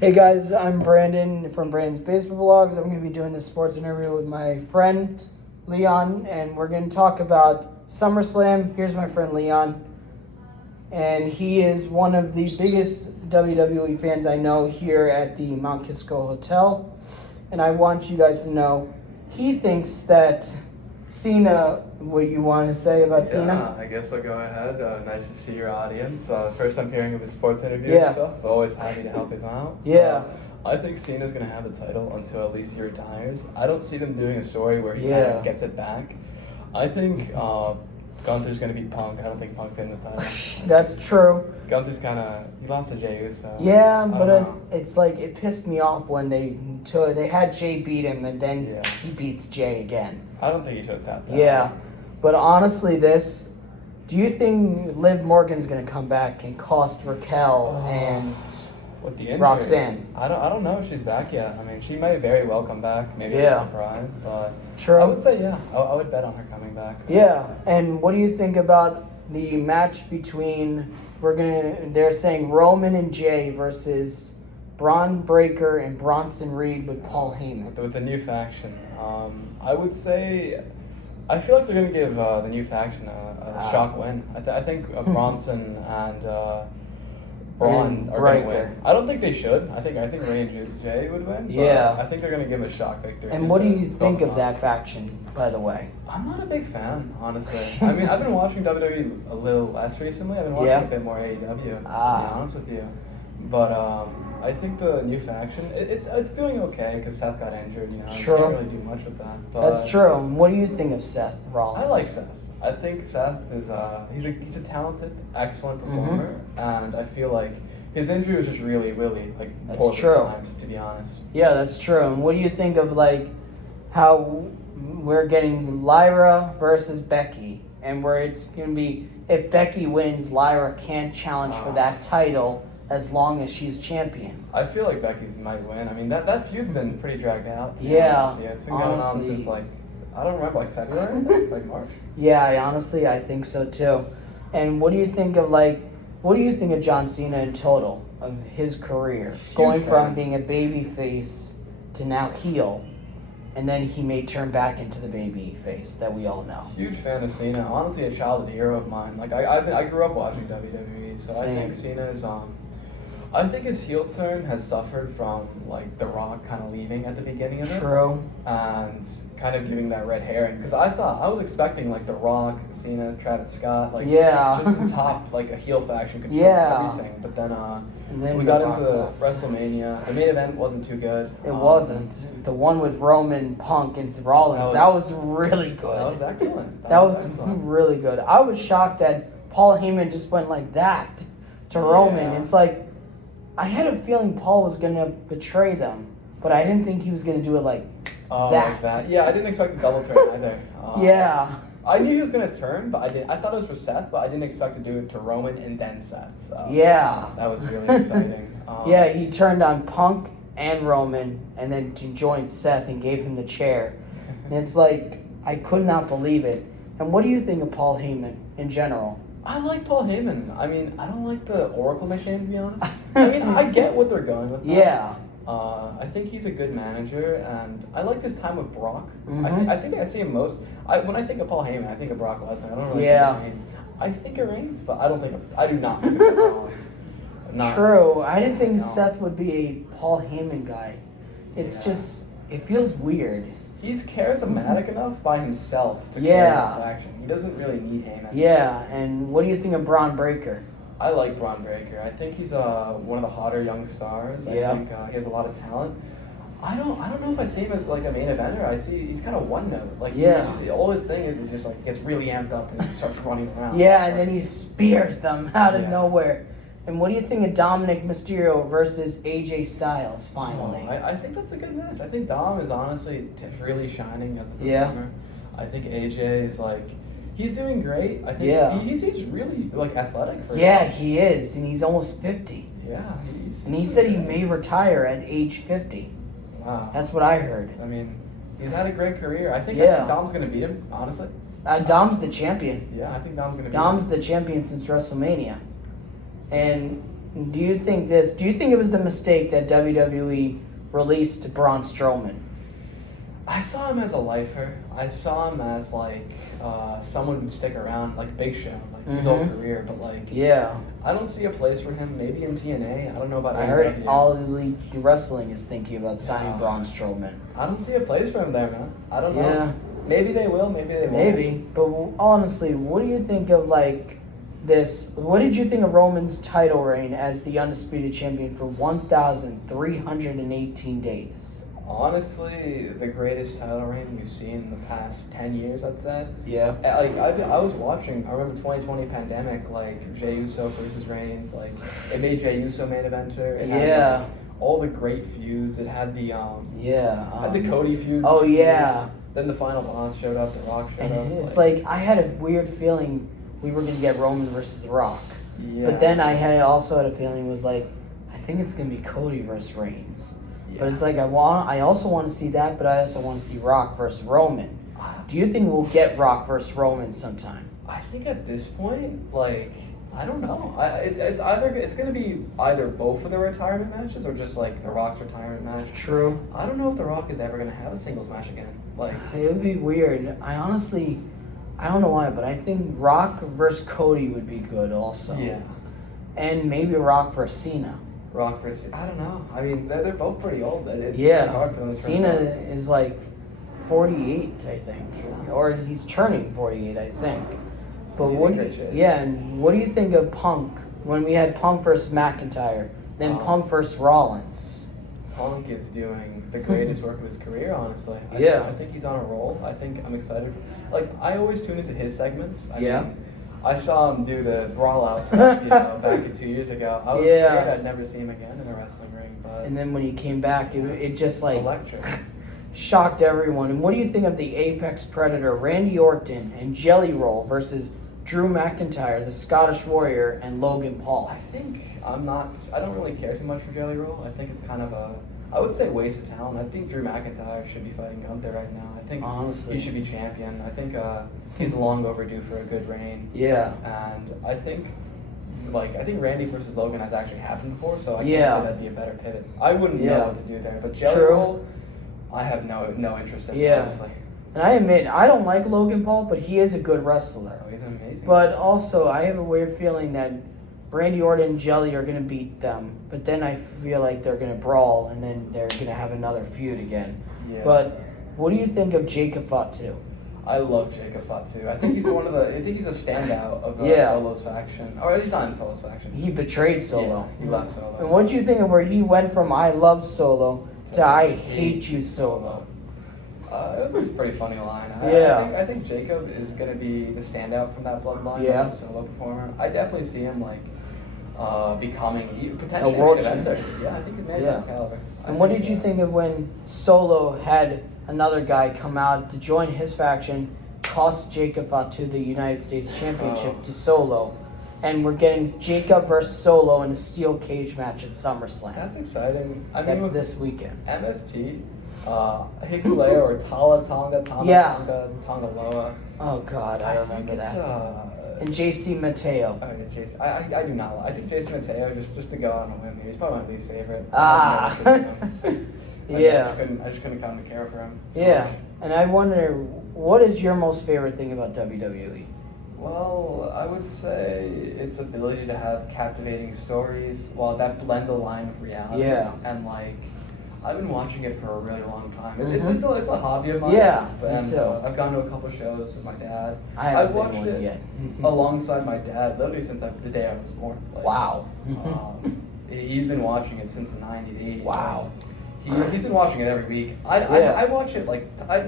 Hey guys, I'm Brandon from Brandon's Baseball Blogs. I'm going to be doing this sports interview with my friend Leon, and we're going to talk about SummerSlam. Here's my friend Leon, and he is one of the biggest WWE fans I know here at the Mount Kisco Hotel. And I want you guys to know, he thinks that Cena, what you want to say about Cena? I guess I'll go ahead. Nice to see your audience. First time hearing of his sports interview Yeah. and stuff. Always happy to help him out. So, Yeah. I think Cena's going to have the title until at least he retires. I don't see them doing a story where he kind Yeah. of gets it back. I think Gunther's going to beat Punk. I don't think Punk's getting the title. That's true. Gunther's kind of, he lost to Jey, so. Yeah, I don't but know. it's like it pissed me off when they had Jay beat him and then Yeah. he beats Jay again. I don't think he should have tapped that. Yeah, but honestly, do you think Liv Morgan's gonna come back and cost Raquel and With the injury, Roxanne? I don't know if she's back yet. I mean, she may very well come back. Maybe Yeah. it's a surprise, but True. I would say yeah. I would bet on her coming back. Yeah, and what do you think about the match between they're saying Roman and Jay versus Braun Breaker and Bronson Reed with Paul Heyman? With the new faction, I would say, I feel like they're going to give the new faction a shock win. I think Bronson and Braun And are going to Breakker. win. I don't think they should. I think Ray and Jay would win. But Yeah. I think they're going to give a shock victory. And just what do to you build think them of up. that faction, by the way? I'm not a big fan, honestly. I mean, I've been watching WWE a little less recently. I've been watching Yeah. a bit more AEW, to be Ah. honest with you. But I think the new faction, it's doing okay because Seth got injured. You know, True. you can't really do much with that. But That's true. And what do you think of Seth Rollins? I like Seth. I think Seth is he's a talented, excellent performer, and I feel like his injury was just really, really like That's poorly true. timed, to be honest. Yeah, that's true. And what do you think of how we're getting Lyra versus Becky, and where it's gonna be if Becky wins, Lyra can't challenge for that title as long as she's champion. I feel like Becky's might win. I mean, that feud's been pretty dragged out. To be Yeah, honest with you. It's been going on honestly. since I don't remember, February, like March. Yeah, I think so too. And what do you think of John Cena in total of his career, going from fan. being a baby face to now heel, and then he may turn back into the baby face that we all know. Huge fan of Cena. Honestly, a childhood hero of mine. Like I grew up watching WWE, so I Same. think Cena is I think his heel turn has suffered from like The Rock kind of leaving at the beginning of it. True. And kind of giving that red herring, because I was expecting like The Rock, Cena, Travis Scott, like Yeah. just the top like a heel faction control Yeah. everything. But then And then we The got Rock into left. WrestleMania. The main event wasn't too good. It wasn't. The one with Roman, Punk, and Rollins, that was really good. That was excellent. That was excellent. really good. I was shocked that Paul Heyman just went like that to Roman. It's like, I had a feeling Paul was going to betray them, but I didn't think he was going to do it like that. Like that. Yeah, I didn't expect the double turn either. Yeah. I knew he was gonna turn, but I thought it was for Seth, but I didn't expect to do it to Roman and then Seth. So Yeah. that was really exciting. Yeah, he turned on Punk and Roman and then joined Seth and gave him the chair. And it's like, I could not believe it. And what do you think of Paul Heyman in general? I like Paul Heyman. I mean, I don't like the Oracle nickname, to be honest. I mean, I get what they're going with. That. Yeah. I think he's a good manager, and I liked his time with Brock. Mhm. I think I see him most. When I think of Paul Heyman, I think of Brock Lesnar. I don't really Yeah. think of Reigns. I think of Reigns, but I do not think of Seth Rollins. Not- True. I didn't think No. Seth would be a Paul Heyman guy. It's Yeah. just, it feels weird. He's charismatic enough by himself to carry Yeah. the faction. He doesn't really need Heyman. Yeah, and what do you think of Braun Breaker? I like Braun Breaker. I think he's one of the hotter young stars. Yeah. I think he has a lot of talent. I don't know if I see him as like a main eventer. I see he's kind of one note. Like Yeah. all his thing is just like gets really amped up and he starts running around. Yeah, and then he spears them out of Yeah. nowhere. And what do you think of Dominic Mysterio versus AJ Styles finally? I think that's a good match. I think Dom is honestly really shining as a Yeah. performer. I think AJ is like he's doing great. I think Yeah. he's really like athletic for Yeah, him. he is, and he's almost 50. Yeah, And he said he may retire at age 50. Wow. That's what I heard. I mean, he's had a great career. I think Dom's gonna beat him. Honestly. Dom's the champion. Yeah, I think Dom's gonna beat him. Dom's the champion since WrestleMania. And Do you think it was the mistake that WWE released Braun Strowman? I saw him as a lifer. I saw him as like someone who'd stick around, like Big Show, like his whole career. But like, yeah, I don't see a place for him. Maybe in TNA. I don't know about. I heard All Elite Wrestling is thinking about signing Braun Strowman. I don't see a place for him there, man. I don't know. Yeah. Maybe they will. Maybe they won't. Maybe, but honestly, what do you think of like this? What did you think of Roman's title reign as the undisputed champion for 1,318 days? Honestly, the greatest title reign we've seen in the past 10 years, I'd say. Yeah. Like, I was watching, I remember 2020 pandemic, like, Jey Uso versus Reigns, like, it made Jey Uso main eventer. It had, like, all the great feuds. It had the, had the Cody feud. Oh, yeah. Then the final boss showed up, The Rock showed up. It's like, I had a weird feeling we were going to get Roman versus The Rock. Yeah. But then I also had a feeling it was like, I think it's going to be Cody versus Reigns. But it's like I also want to see that, but I also want to see Rock versus Roman. Do you think we'll get Rock versus Roman sometime? I think at this point, like, I don't know. It's going to be either both of the retirement matches or just like the Rock's retirement match. True. I don't know if the Rock is ever going to have a singles match again. Like, it would be weird. I don't know why, but I think Rock versus Cody would be good also. Yeah. And maybe Rock versus Cena. Rock versus, I don't know. I mean, they're both pretty old. It's hard for them. Cena is like 48, I think, or he's turning 48, I think. But and what do you think of Punk when we had Punk versus McIntyre, then Punk versus Rollins? Punk is doing the greatest work of his career, honestly. I think he's on a roll. I think I'm excited. Like, I always tune into his segments. I mean, I saw him do the brawl out stuff, back 2 years ago. I was scared I'd never see him again in a wrestling ring, but and then when he came back, it just like electric. Shocked everyone. And what do you think of the Apex Predator, Randy Orton and Jelly Roll versus Drew McIntyre, the Scottish Warrior, and Logan Paul? I don't really care too much for Jelly Roll. I think it's kind of I would say waste of talent. I think Drew McIntyre should be fighting Gunther right now. I think he should be champion. I think he's long overdue for a good reign. Yeah. And I think Randy versus Logan has actually happened before, so I can't say that'd be a better pivot. I wouldn't know what to do there. But Jelly Roll, I have no interest in it, honestly. And I admit, I don't like Logan Paul, but he is a good wrestler. Oh, he's amazing. But also, I have a weird feeling that Randy Orton and Jelly are going to beat them, but then I feel like they're going to brawl, and then they're going to have another feud again. Yeah. But what do you think of Jacob Fatu? I love Jacob Fatu. I think he's I think he's a standout of Solo's faction. Or he's not in Solo's faction. He betrayed Solo. Yeah, he left Solo. And what do you think of where he went from I love Solo to I hate you, Solo? It was a pretty funny line. I think Jacob is going to be the standout from that bloodline. The solo performer. I definitely see him becoming potentially a world champion. Yeah, I think he's made that caliber. And what did you think of when Solo had another guy come out to join his faction, cost Jacob Fatu the United States Championship to Solo, and we're getting Jacob versus Solo in a steel cage match at SummerSlam? That's exciting. That's this weekend. MFT. Hikuleo or Tonga Loa. Oh God, I remember that. And JC Mateo. Oh yeah, JC. I do not. I think JC Mateo just to go on a whim here. He's probably my least favorite. I just couldn't come to care for him. Yeah, and I wonder, what is your most favorite thing about WWE? Well, I would say its ability to have captivating stories while that blend the line of reality. Yeah. And I've been watching it for a really long time. It's a hobby of mine. Yeah, and, me too. I've gone to a couple shows with my dad. I've watched been it yet. alongside my dad literally since the day I was born. Wow. He's been watching it since the 90s, 80s. Wow. He's been watching it every week. I watch it I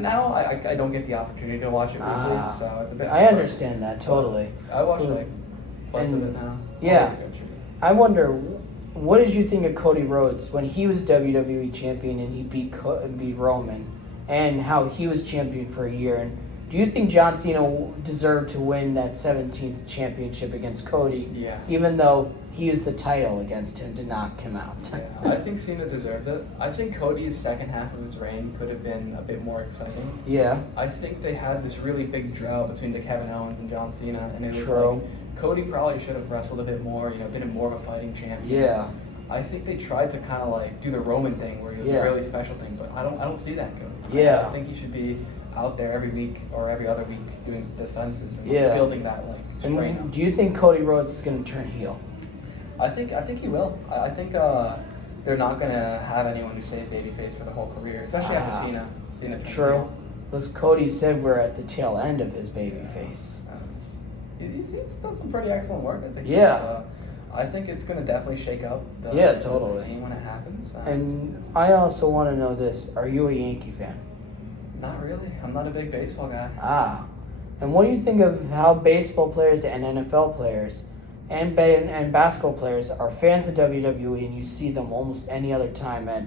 don't get the opportunity to watch it weekly, so it's a bit. I understand that totally. I watch parts of it now. Yeah. I wonder, what did you think of Cody Rhodes when he was WWE champion and he beat Roman, and how he was champion for a year? And do you think John Cena deserved to win that 17th championship against Cody? Yeah. Even though he used the title against him to knock him out. Yeah, I think Cena deserved it. I think Cody's second half of his reign could have been a bit more exciting. Yeah. I think they had this really big drought between the Kevin Owens and John Cena, and it was Cody probably should have wrestled a bit more, been more of a fighting champion. Yeah. I think they tried to kind of like do the Roman thing where he was a really special thing, but I don't see that Cody. Yeah. I think he should be out there every week or every other week doing defenses and building that like strain. And do you think Cody Rhodes is going to turn heel? I think he will. I think they're not going to have anyone who stays babyface for the whole career, especially after Cena turned heel. Because Cody said we're at the tail end of his babyface. He's done some pretty excellent work as a heel. Yeah. I think it's going to definitely shake up the scene when it happens. And I also want to know this. Are you a Yankee fan? Not really. I'm not a big baseball guy. And what do you think of how baseball players and NFL players and basketball players are fans of WWE and you see them almost any other time at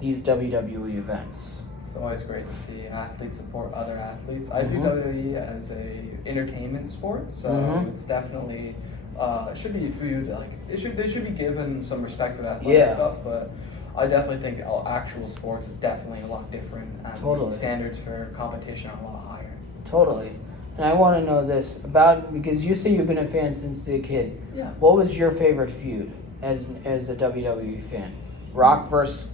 these WWE events? It's always great to see athletes support other athletes. I view WWE as a entertainment sport, so it's definitely it should be viewed like they should be given some respect for that stuff. But I definitely think actual sports is definitely a lot different, and the standards for competition are a lot higher. Totally. And I want to know this because you say you've been a fan since a kid. Yeah. What was your favorite feud as a WWE fan? Rock versus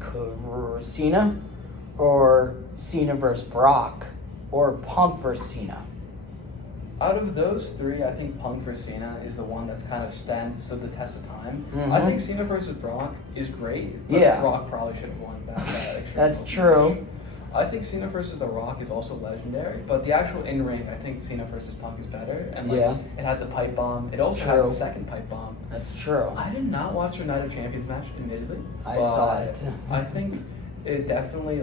Cena, or Cena versus Brock, or Punk versus Cena? Out of those three, I think Punk versus Cena is the one that's kind of stood the test of time. I think Cena versus Brock is great, but Brock probably should have won that. That's true. Match. I think Cena versus The Rock is also legendary, but the actual in-ring, I think Cena versus Punk is better. And it had the pipe bomb. It also had the second pipe bomb. That's true. I did not watch the Night of Champions match, admittedly. I saw it. I think it definitely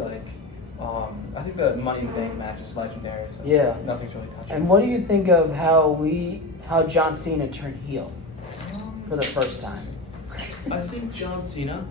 I think the Money in the Bank match is legendary. So nothing's really touching. And what do you think of how John Cena turned heel for the first time? I think John Cena.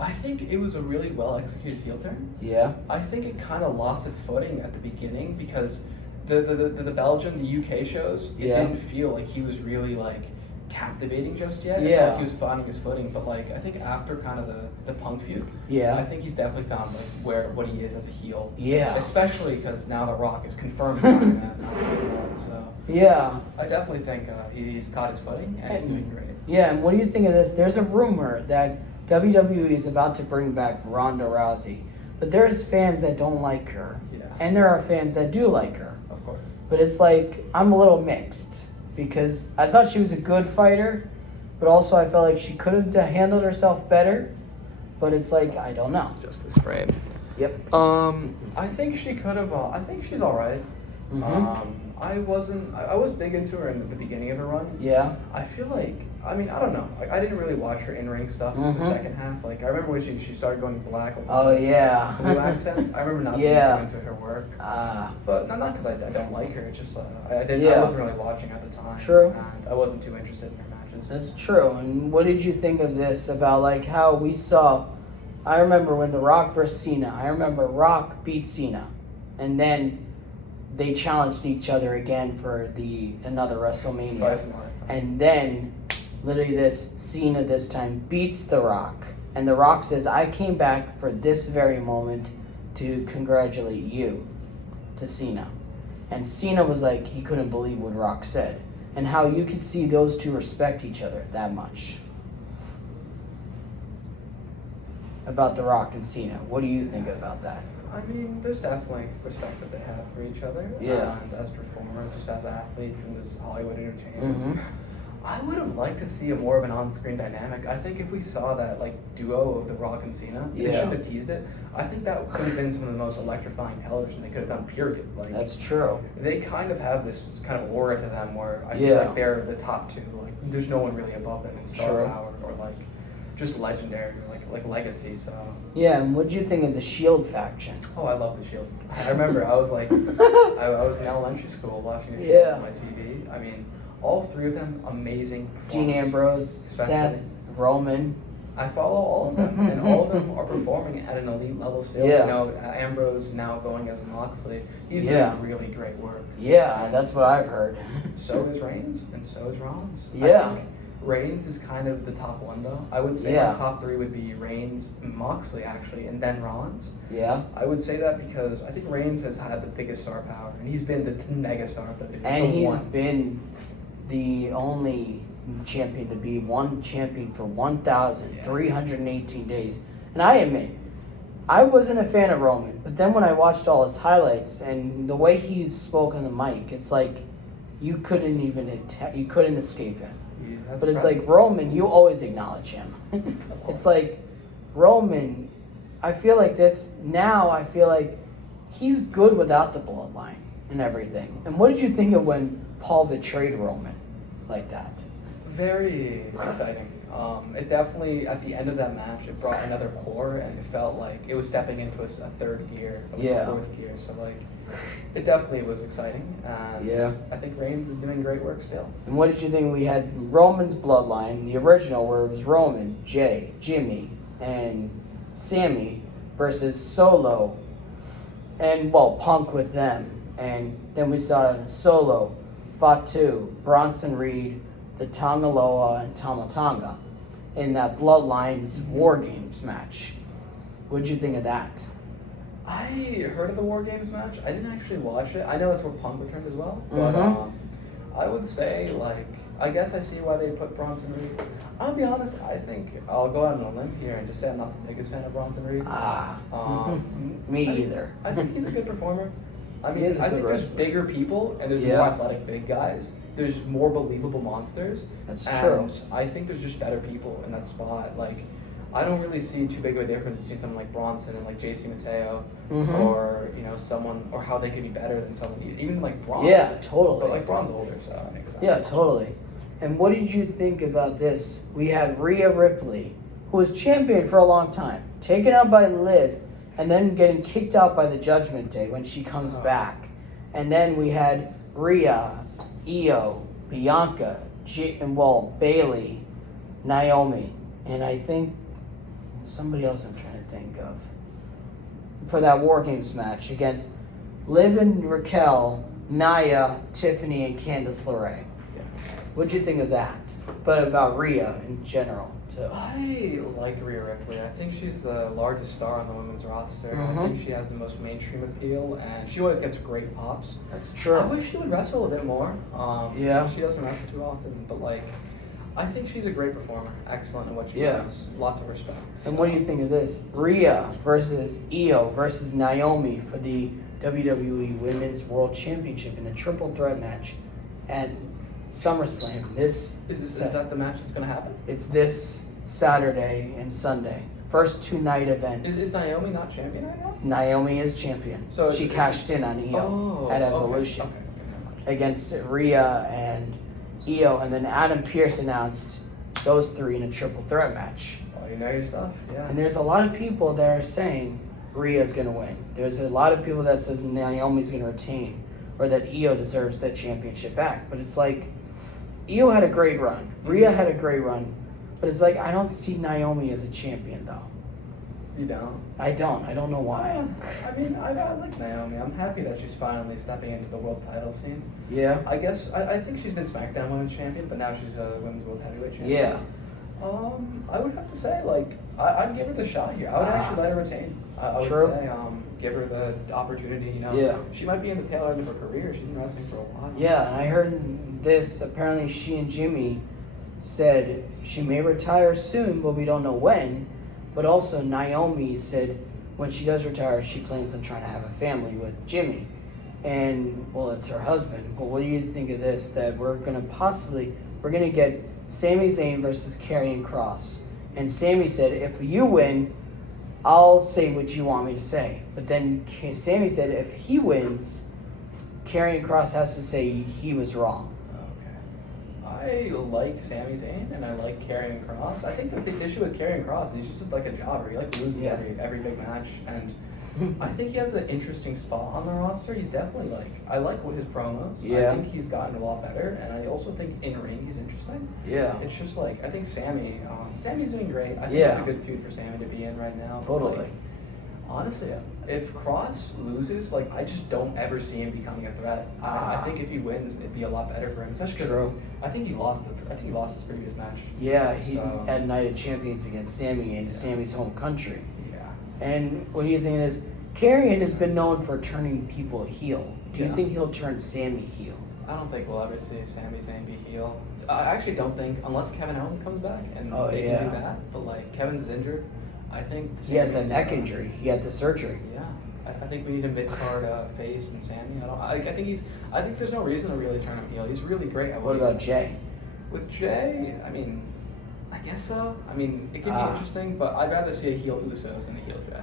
I think it was a really well executed heel turn. Yeah. I think it kind of lost its footing at the beginning because the Belgian, the UK shows, it didn't feel like he was really like captivating just yet. It felt like he was finding his footing, but like I think after kind of the Punk feud, I think he's definitely found like what he is as a heel. Yeah. Especially because now The Rock is confirmed doing that. So I definitely think he's caught his footing and he's doing great. Yeah, and what do you think of this? There's a rumor that WWE is about to bring back Ronda Rousey, but there's fans that don't like her, and there are fans that do like her. Of course. But it's like I'm a little mixed because I thought she was a good fighter, but also I felt like she could have handled herself better. But it's like I don't know. Just this frame. Yep. I think she could have. I think she's all right. I was big into her in the beginning of her run. Yeah. I feel like, I don't know. Like, I didn't really watch her in-ring stuff in the second half. Like, I remember when she started going black. Like, blue accents. I remember not being too into her work. But not because I don't like her. It's just I wasn't really watching at the time. True. And I wasn't too interested in her matches. That's true. And what did you think of this about like how we saw? I remember when The Rock versus Cena. I remember Rock beat Cena, and then they challenged each other again for another WrestleMania. And then, literally Cena this time beats The Rock. And The Rock says, I came back for this very moment to congratulate you, to Cena. And Cena was like, he couldn't believe what Rock said. And how you could see those two respect each other that much. About The Rock and Cena. What do you think about that? There's definitely respect that they have for each other. Yeah. And as performers, just as athletes in this Hollywood entertainment. I would have liked to see more of an on-screen dynamic. I think if we saw that duo of The Rock and Cena, they should have teased it. I think that could have been some of the most electrifying television they could have done, period. That's true. They kind of have this kind of aura to them where I feel like they're the top two. Like, there's no one really above them in star power or just legendary, like legacy. So yeah. And what did you think of the Shield faction? Oh, I love the Shield. I remember I was I was in elementary school watching the Shield on my TV. All three of them amazing. Dean Ambrose, Seth, Roman. I follow all of them, and all of them are performing at an elite level still. Ambrose now going as a Moxley. He's doing really great work. Yeah, that's what I've heard. So is Reigns, and so is Rollins. Reigns is kind of the top one, though. I would say my top 3 would be Reigns, Moxley, actually, and then Rollins. Yeah. I would say that because I think Reigns has had the biggest star power, and he's been the mega star of WWE. And he's been the only champion to be one champion for 1,318 days. And I admit, I wasn't a fan of Roman, but then when I watched all his highlights and the way he spoke on the mic, it's like you couldn't escape him. But it's like Roman, you always acknowledge him. It's like Roman, I feel like I feel like he's good without the bloodline and everything. And what did you think of when Paul betrayed Roman like that? Very exciting. It definitely, at the end of that match, it brought another core, and it felt like it was stepping into a third gear, a fourth gear. So, like, it definitely was exciting. And I think Reigns is doing great work still. And what did you think? We had Roman's bloodline, the original, where it was Roman, Jay, Jimmy, and Sammy versus Solo, and, Punk with them. And then we saw Solo, Fatu, Bronson Reed, the Tongaloa, and Tama Tonga in that Bloodlines War Games match. What did you think of that? I heard of the War Games match. I didn't actually watch it. I know that's where Punk returned as well. But I would say, I guess I see why they put Bronson Reed. I'll be honest, I think I'll go out on a limb here and just say I'm not the biggest fan of Bronson Reed. Me either. I think he's a good performer. I mean, I think there's bigger people and there's more athletic big guys. There's more believable monsters. That's true. I think there's just better people in that spot. Like, I don't really see too big of a difference between someone like Bronson and like JC Mateo, or someone, or how they could be better than someone even like Braun. Yeah, totally. But like Braun's older, so that makes sense. Yeah, totally. And what did you think about this? We had Rhea Ripley, who was champion for a long time, taken out by Liv, and then getting kicked out by the Judgment Day when she comes back. And then we had Rhea, Io, Bianca, Bailey, Naomi, and I think somebody else I'm trying to think of for that War Games match against Liv and Raquel, Nia, Tiffany, and Candice LeRae. Yeah. What'd you think of that? But about Rhea in general, too. I like Rhea Ripley. I think she's the largest star on the women's roster. I think she has the most mainstream appeal, and she always gets great pops. That's true. I wish she would wrestle a bit more. She doesn't wrestle too often, but I think she's a great performer. Excellent in what she does. Lots of respect. And what do you think of this? Rhea versus Io versus Naomi for the WWE Women's World Championship in a triple threat match at SummerSlam. Is that the match that's going to happen? It's this Saturday and Sunday. First 2-night event. Is Naomi not champion right now? Naomi is champion. So she cashed in on Io at Evolution against Rhea and Io, and then Adam Pearce announced those three in a triple threat match. Oh, you know your stuff, yeah. And there's a lot of people that are saying Rhea's going to win. There's a lot of people that says Naomi's going to retain, or that Io deserves that championship back. But it's like, Io had a great run. Rhea had a great run. But it's like, I don't see Naomi as a champion, though. You don't? I don't. I don't know why. I mean, I like Naomi. I'm happy that she's finally stepping into the world title scene. Yeah. I guess, I think she's been SmackDown Women's Champion, but now she's a Women's World Heavyweight Champion. Yeah. I would have to say, I'd give her the shot here. I would actually let her retain. I would say, give her the opportunity, Yeah. She might be in the tail end of her career. She's been wrestling for a while. Yeah, and I heard this. Apparently, she and Jimmy said she may retire soon, but we don't know when. But also, Naomi said when she does retire, she plans on trying to have a family with Jimmy. And, well, it's her husband. But what do you think of this? That we're going to get Sami Zayn versus Karrion Kross. And Sami said, if you win, I'll say what you want me to say. But then Sami said, if he wins, Karrion Kross has to say he was wrong. I like Sami Zayn and I like Karrion Kross. I think the issue with Karrion Kross is he's just like a jobber. He loses every big match, and I think he has an interesting spot on the roster. He's definitely I like what his promos. Yeah. I think he's gotten a lot better, and I also think in ring he's interesting. Yeah. It's just I think Sammy's doing great. I think it's a good feud for Sami to be in right now. Totally. Honestly, if Cross loses, like, I just don't ever see him becoming a threat. I think if he wins, it'd be a lot better for him. Especially because I think he lost his previous match. Yeah, he had Night of Champions against Sami in Sami's home country. Yeah. And what do you think of this? Karrion has been known for turning people heel. Do you think he'll turn Sami heel? I don't think we'll ever see Sami Zayn be heel. I actually don't think, unless Kevin Owens comes back and they can do that. But, like, Kevin's injured. I think he has that neck injury. He had the surgery. Yeah, I think we need a mid-card face and Sami. I think there's no reason to really turn him heel. He's really great. What about Jay? With Jay, I mean, I guess so. I mean, it could be interesting, but I'd rather see a heel Usos than a heel Jay.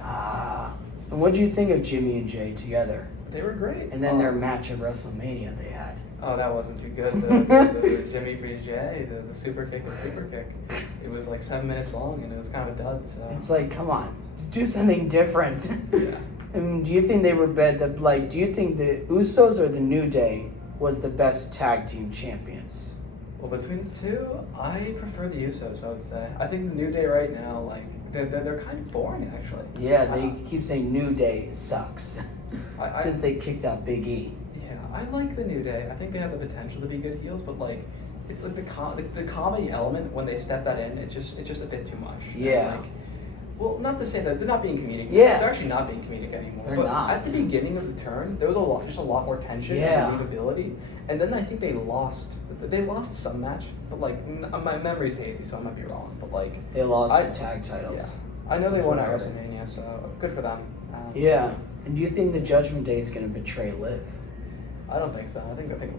And what do you think of Jimmy and Jay together? They were great. And then their match at WrestleMania they had. Oh, that wasn't too good. The Jimmy vs. Jay, the super kick and super kick. It was like 7 minutes long, and it was kind of a dud. So it's like, come on, do something different. Yeah. And do you think they were better? Like, do you think the Usos or the New Day was the best tag team champions? Well, between the two, I prefer the Usos. I would say. I think the New Day right now, like, they're kind of boring, actually. Yeah, they keep saying New Day sucks since they kicked out Big E. I like the New Day. I think they have the potential to be good heels, but like, it's like the comedy element when they step that in, it's just a bit too much. Yeah. Like, well, not to say that they're not being comedic. Yeah. They're actually not being comedic anymore. They're but not. At the beginning of the turn, there was a lot more tension and believability, and then I think they lost some match, but like my memory's hazy, so I might be wrong. But like they lost the tag titles. Yeah. I know they won at WrestleMania, so good for them. Yeah. And do you think the Judgment Day is going to betray Liv? I don't think so.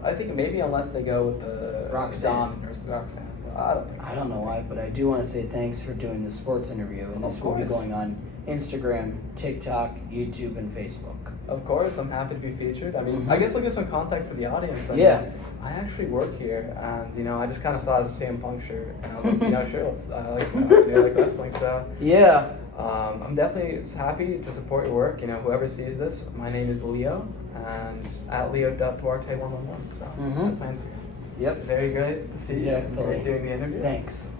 I think maybe unless they go with the Roxanne. Roxanne. I don't think so. I don't know why, but I do want to say thanks for doing the sports interview, and this will be going on Instagram, TikTok, YouTube, and Facebook. Of course, I'm happy to be featured. I mean, I guess I'll give some context to the audience. I actually work here, and I just kind of saw the CM Punk shirt, and I was like, sure, I like wrestling, so yeah. I'm definitely happy to support your work. Whoever sees this, my name is Leo, and at Leo.Duarte111. So that's my Instagram. Yep. Very great to see you doing the interview. Thanks.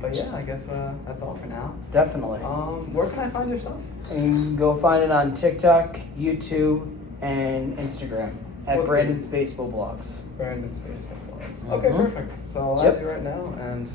But yeah, I guess that's all for now. Definitely. Where can I find your stuff? And you can go find it on TikTok, YouTube, and Instagram at Brandon's Baseball Blogs. Brandon's Baseball Blogs. Okay, perfect. So I'll add you right now, and